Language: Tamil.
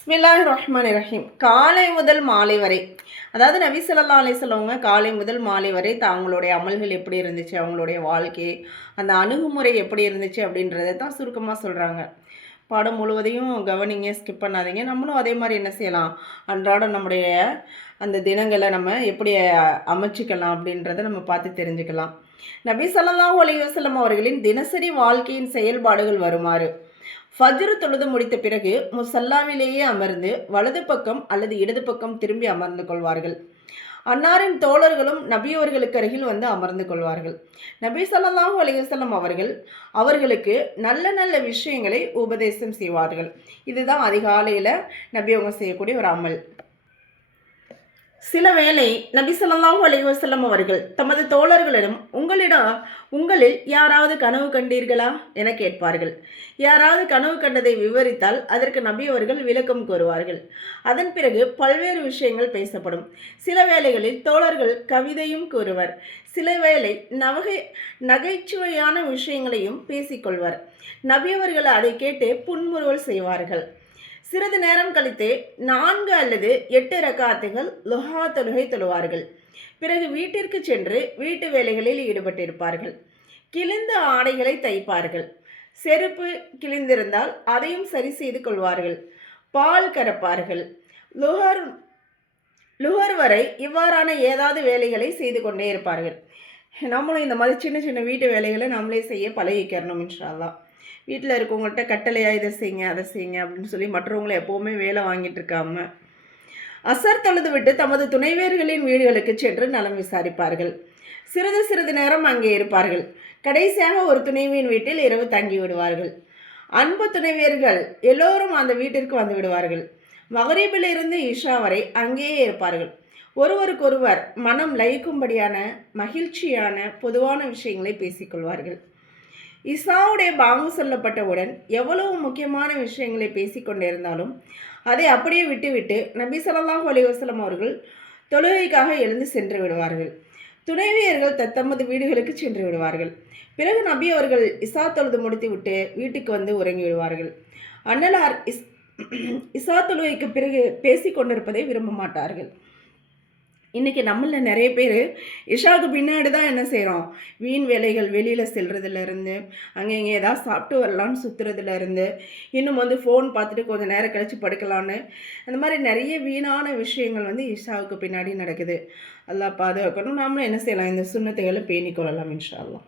பிஸ்மில்லாஹிர் ரஹ்மானிர் ரஹீம். காலை முதல் மாலை வரை, அதாவது நபி ஸல்லல்லாஹு அலைஹி வஸல்லம் காலை முதல் மாலை வரை அவங்களுடைய அமல்கள் எப்படி இருந்துச்சு, அவங்களுடைய வாழ்க்கை, அந்த அணுகுமுறை எப்படி இருந்துச்சு அப்படின்றத தான் சுருக்கமாக சொல்கிறாங்க. பாடம் முழுவதையும் கவனிங்க, ஸ்கிப் பண்ணாதீங்க. நம்மளும் அதே மாதிரி என்ன செய்யலாம், அன்றாடம் நம்முடைய அந்த தினங்களை நம்ம எப்படி அமைச்சிக்கலாம் அப்படின்றத நம்ம பார்த்து தெரிஞ்சுக்கலாம். நபி ஸல்லல்லாஹு அலைஹி வஸல்லம் அவர்களின் தினசரி வாழ்க்கையின் செயல்பாடுகள் வருமாறு: ஃபஜ்ர் தொழுது முடித்த பிறகு முசல்லாவிலேயே அமர்ந்து வலது பக்கம் அல்லது இடது பக்கம் திரும்பி அமர்ந்து கொள்வார்கள். அன்னாரின் தோழர்களும் நபியவர்களுக்கு அருகில் வந்து அமர்ந்து கொள்வார்கள். நபி ஸல்லல்லாஹு அலைஹி வஸல்லம் அவர்கள் அவர்களுக்கு நல்ல நல்ல விஷயங்களை உபதேசம் செய்வார்கள். இதுதான் அதிகாலையில் நபி அவங்க செய்யக்கூடிய ஒரு அமல். சில வேளை நபி ஸல்லல்லாஹு அலைஹி வஸல்லம் அவர்கள் தமது தோழர்களிடம் உங்களில் யாராவது கனவு கண்டீர்களா என கேட்பார்கள். யாராவது கனவு கண்டதை விவரித்தால் அதற்கு நபி அவர்கள் விளக்கம் கூறுவார்கள். அதன் பிறகு பல்வேறு விஷயங்கள் பேசப்படும். சில வேளைகளில் தோழர்கள் கவிதையும் கூறுவர். சில வேளை நகைச்சுவையான விஷயங்களையும் பேசிக்கொள்வர். நபி அவர்கள் அதை கேட்டு புன்முறுவல் செய்வார்கள். சிறிது நேரம் கழித்து 4 அல்லது 8 ரக்காத்துகள் லுஹா தொழுகை தொழுவார்கள். பிறகு வீட்டிற்கு சென்று வீட்டு வேலைகளில் ஈடுபட்டிருப்பார்கள். கிழிந்த ஆடைகளை தைப்பார்கள். செருப்பு கிழிந்திருந்தால் அதையும் சரி செய்து கொள்வார்கள். பால் கறப்பார்கள். லுஹர் வரை இவ்வாறான ஏதாவது வேலைகளை செய்து கொண்டே இருப்பார்கள். நம்மளும் இந்த மாதிரி சின்ன சின்ன வீட்டு வேலைகளை நம்மளே செய்ய பழகிக்கிறணும் இன்ஷா அல்லாஹ். வீட்டில் இருக்கவங்கள்ட்ட கட்டளையாக இதை செய்யுங்க அதை செய்யுங்க அப்படின்னு சொல்லி மற்றவங்களை எப்போவுமே வேலை வாங்கிட்டு இருக்காம அசர் தொழுது விட்டு தமது துணைவியர்களின் வீடுகளுக்கு சென்று நலம் விசாரிப்பார்கள். சிறிது நேரம் அங்கே இருப்பார்கள். கடைசியாக ஒரு துணைவியின் வீட்டில் இரவு தங்கி விடுவார்கள். அன்பு துணைவியர்கள் எல்லோரும் அந்த வீட்டிற்கு வந்து விடுவார்கள். மகரீபிலிருந்து இஷா வரை அங்கேயே இருப்பார்கள். ஒருவருக்கொருவர் மனம் லயிக்கும்படியான மகிழ்ச்சியான பொதுவான விஷயங்களை பேசிக்கொள்வார்கள். இசாவுடைய பாங்கு சொல்லப்பட்டவுடன் எவ்வளவு முக்கியமான விஷயங்களை பேசிக்கொண்டிருந்தாலும் அதை அப்படியே விட்டுவிட்டு நபி ஸல்லல்லாஹு அலைஹி வஸல்லம் அவர்கள் தொழுகைக்காக எழுந்து சென்று விடுவார்கள். துணைவியர்கள் தத்தமது வீடுகளுக்கு சென்று விடுவார்கள். பிறகு நபி அவர்கள் இசா தொழுது முடித்து விட்டு வீட்டுக்கு வந்து உறங்கி விடுவார்கள். அன்னலார் இசா தொழுகைக்கு பிறகு பேசி கொண்டிருப்பதை விரும்ப மாட்டார்கள். இன்றைக்கி நம்மளில் நிறைய பேர் இஷாவுக்கு பின்னாடி தான் என்ன செய்கிறோம், வீண் வேலைகள், வெளியில் செல்றதுலேருந்து அங்கே இங்கே ஏதாவது சாப்பிட்டு வரலான்னு சுற்றுறதுலேருந்து இன்னும் ஃபோன் பார்த்துட்டு கொஞ்சம் நேரம் கழித்து படுக்கலான்னு அந்த மாதிரி நிறைய வீணான விஷயங்கள் இஷாவுக்கு பின்னாடி நடக்குது. அல்லாஹ் பாதுகாக்கணும். நாமளும் என்ன செய்யலாம், இந்த சுன்னத்துகளை பேணிக்கொள்ளலாம் இன்ஷா அல்லாஹ்.